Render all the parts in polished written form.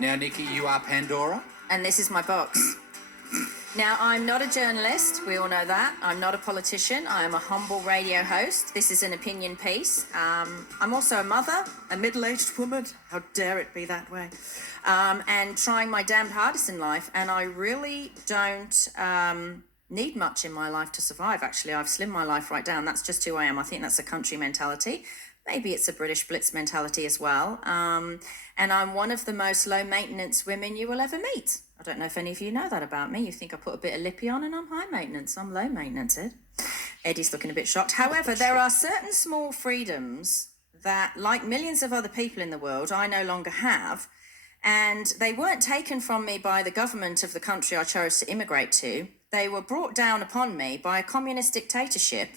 Now, Nikki, you are Pandora. And this is my box. Now, I'm not a journalist, we all know that. I'm not a politician, I am a humble radio host. This is an opinion piece. I'm also a mother, a middle-aged woman, how dare it be that way, and trying my damned hardest in life, and I really don't need much in my life to survive, actually. I've slimmed my life right down, that's just who I am. I think that's a country mentality. Maybe it's a British Blitz mentality as well. And I'm one of the most low-maintenance women you will ever meet. I don't know if any of you know that about me. You think I put a bit of lippy on and I'm high maintenance. I'm low maintenance, Ed. Eddie's looking a bit shocked. However, there are certain small freedoms that, like millions of other people in the world, I no longer have. And they weren't taken from me by the government of the country I chose to immigrate to. They were brought down upon me by a communist dictatorship.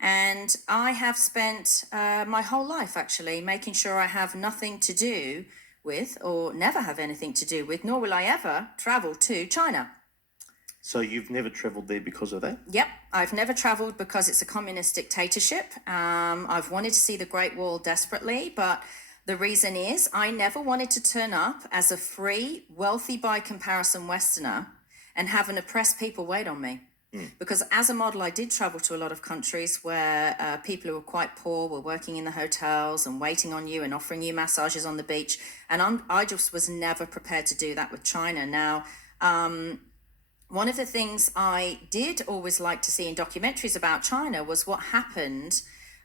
And I have spent my whole life, actually, making sure I have nothing to do with, or never have anything to do with, nor will I ever travel to China. So you've never travelled there because of that? Yep, I've never travelled because it's a communist dictatorship. I've wanted to see the Great Wall desperately, but the reason is I never wanted to turn up as a free, wealthy by comparison Westerner and have an oppressed people wait on me. Because as a model, I did travel to a lot of countries where people who were quite poor were working in the hotels and waiting on you and offering you massages on the beach. And I just was never prepared to do that with China. Now, one of the things I did always like to see in documentaries about China was what happened,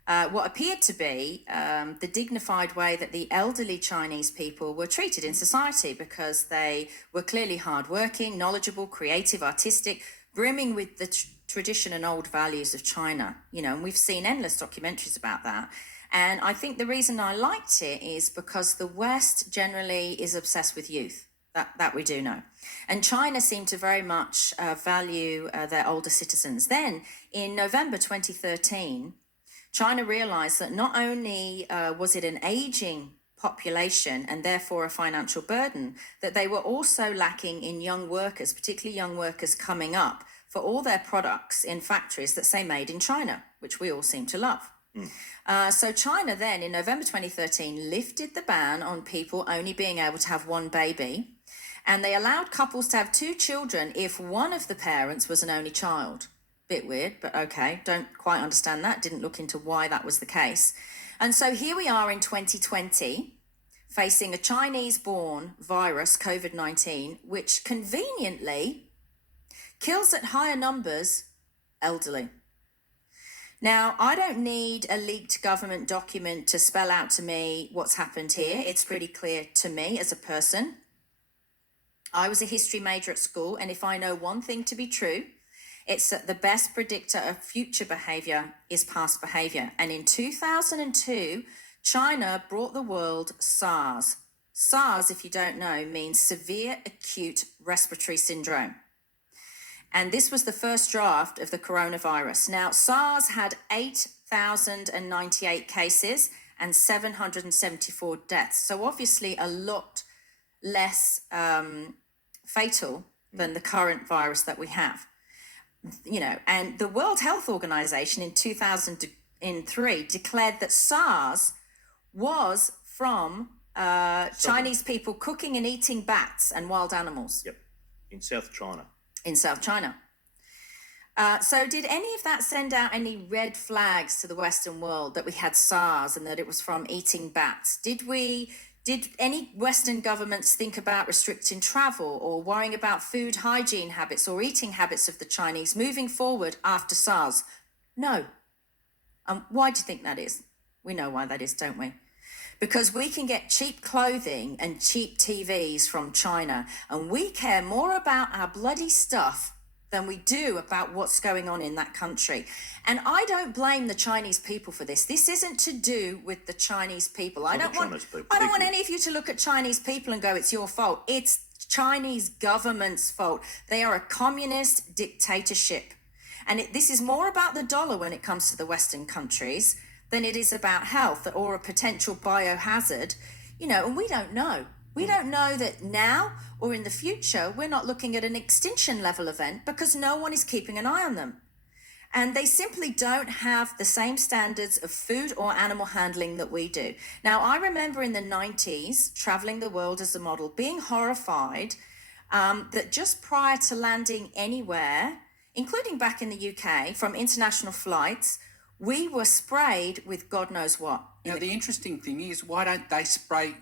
what appeared to be the dignified way that the elderly Chinese people were treated in society, because they were clearly hardworking, knowledgeable, creative, artistic, brimming with the tradition and old values of China, you know, and we've seen endless documentaries about that. And I think the reason I liked it is because the West generally is obsessed with youth, that we do know. And China seemed to very much value their older citizens. Then in November 2013, China realized that not only was it an aging population and therefore a financial burden, that they were also lacking in young workers, particularly young workers coming up for all their products in factories that say made in China, which we all seem to love. So China then in November 2013 lifted the ban on people only being able to have one baby, and they allowed couples to have 2 children if one of the parents was an only child. Bit weird, but okay, don't quite understand that, didn't look into why that was the case. And so here we are in 2020, facing a Chinese-born virus, COVID-19, which conveniently kills at higher numbers elderly. Now, I don't need a leaked government document to spell out to me what's happened here. It's pretty clear to me as a person. I was a history major at school, and if I know one thing to be true, it's that the best predictor of future behaviour is past behaviour. And in 2002, China brought the world SARS. SARS, if you don't know, means severe acute respiratory syndrome. And this was the first draft of the coronavirus. Now, SARS had 8,098 cases and 774 deaths. So obviously a lot less fatal than the current virus that we have. You know, and the World Health Organization in 2003 declared that SARS was from Chinese people cooking and eating bats and wild animals. Yep, in South China. In South China. So did any of that send out any red flags to the Western world that we had SARS and that it was from eating bats? Did any Western governments think about restricting travel or worrying about food hygiene habits or eating habits of the Chinese moving forward after SARS? No. Why do you think that is? We know why that is, don't we? Because we can get cheap clothing and cheap TVs from China, and we care more about our bloody stuff than we do about what's going on in that country. And I don't blame the Chinese people for this. This isn't to do with the Chinese people. I don't want any of you to look at Chinese people and go, it's your fault. It's Chinese government's fault. They are a communist dictatorship. And this is more about the dollar when it comes to the Western countries than it is about health or a potential biohazard, you know, and we don't know. We don't know that now or in the future, we're not looking at an extinction level event because no one is keeping an eye on them. And they simply don't have the same standards of food or animal handling that we do. Now, I remember in the 90s, traveling the world as a model, being horrified that just prior to landing anywhere, including back in the UK, from international flights, we were sprayed with God knows what. Now, the interesting thing is, why don't they spray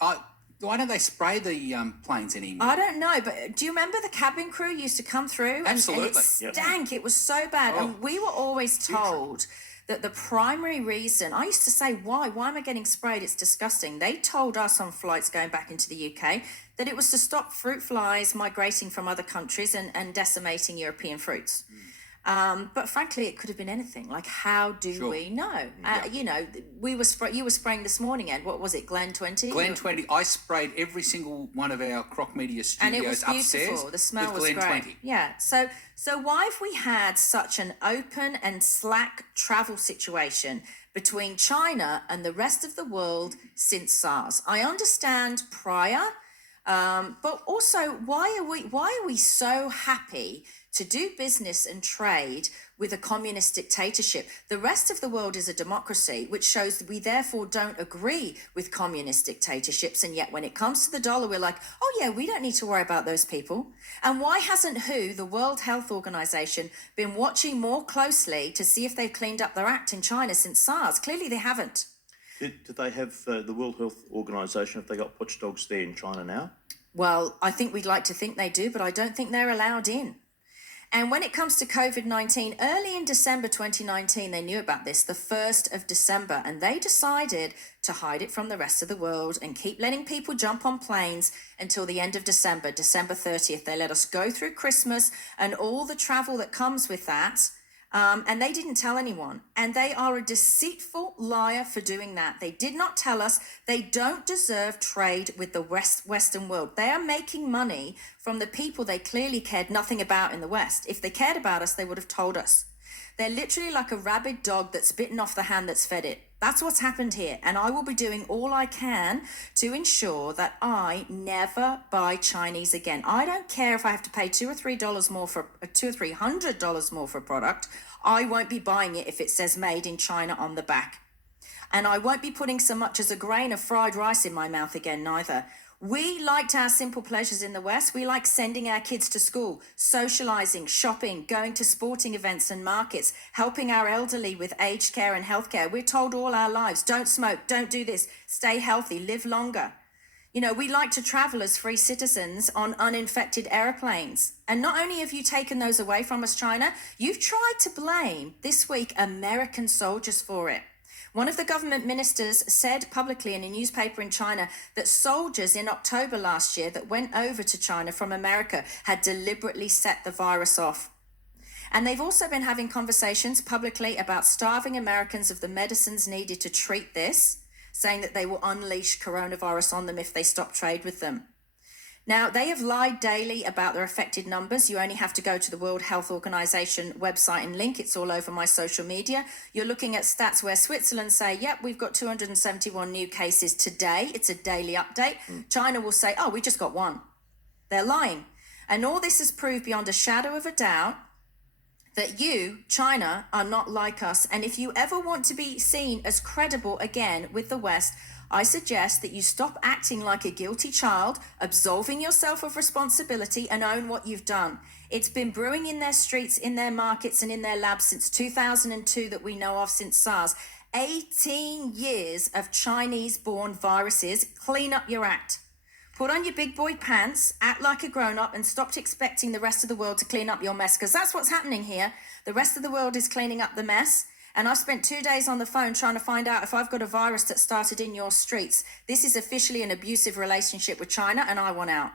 the planes anymore? I don't know, but do you remember the cabin crew used to come through? Absolutely. And it stank. It was so bad. And we were always told that the primary reason, I used to say, why am I getting sprayed? It's disgusting. They told us on flights going back into the UK that it was to stop fruit flies migrating from other countries and decimating European fruits. But frankly, it could have been anything. Like, how do we know? You know, you were spraying this morning, Ed. What was it, Glen 20? Glen 20. I sprayed every single one of our Croc Media studios and it was beautiful. Upstairs The smell with was Glen great. 20. Yeah. So why have we had such an open and slack travel situation between China and the rest of the world since SARS? I understand prior, but also why are we so happy to do business and trade with a communist dictatorship? The rest of the world is a democracy, which shows that we therefore don't agree with communist dictatorships. And yet when it comes to the dollar, we're like, oh yeah, we don't need to worry about those people. And why hasn't the World Health Organization, been watching more closely to see if they've cleaned up their act in China since SARS? Clearly they haven't. Do they have the World Health Organization, have they got watchdogs there in China now? Well, I think we'd like to think they do, but I don't think they're allowed in. And when it comes to COVID-19, early in December 2019, they knew about this, the 1st of December, and they decided to hide it from the rest of the world and keep letting people jump on planes until the end of December, December 30th. They let us go through Christmas and all the travel that comes with that. And they didn't tell anyone. And they are a deceitful liar for doing that. They did not tell us. They don't deserve trade with the Western world. They are making money from the people they clearly cared nothing about in the West. If they cared about us, they would have told us. They're literally like a rabid dog that's bitten off the hand that's fed it. That's what's happened here. And I will be doing all I can to ensure that I never buy Chinese again. I don't care if I have to pay $2 or $3 more for $200 or $300 more for a product. I won't be buying it if it says made in China on the back. And I won't be putting so much as a grain of fried rice in my mouth again, neither. We liked our simple pleasures in the West. We like sending our kids to school, socializing, shopping, going to sporting events and markets, helping our elderly with aged care and healthcare. We're told all our lives, don't smoke, don't do this, stay healthy, live longer. You know, we like to travel as free citizens on uninfected airplanes. And not only have you taken those away from us, China, you've tried to blame this week American soldiers for it. One of the government ministers said publicly in a newspaper in China that soldiers in October last year that went over to China from America had deliberately set the virus off. And they've also been having conversations publicly about starving Americans of the medicines needed to treat this, saying that they will unleash coronavirus on them if they stop trade with them. Now, they have lied daily about their affected numbers. You only have to go to the World Health Organization website and link. It's all over my social media. You're looking at stats where Switzerland say, yep, we've got 271 new cases today. It's a daily update. China will say, oh, we just got one. They're lying. And all this has proved beyond a shadow of a doubt that you, China, are not like us. And if you ever want to be seen as credible again with the West, I suggest that you stop acting like a guilty child, absolving yourself of responsibility and own what you've done. It's been brewing in their streets, in their markets and in their labs since 2002 that we know of, since SARS. 18 years of Chinese-born viruses. Clean up your act. Put on your big boy pants, act like a grown-up and stop expecting the rest of the world to clean up your mess, because that's what's happening here. The rest of the world is cleaning up the mess. And I've spent 2 days on the phone trying to find out if I've got a virus that started in your streets. This is officially an abusive relationship with China, and I want out.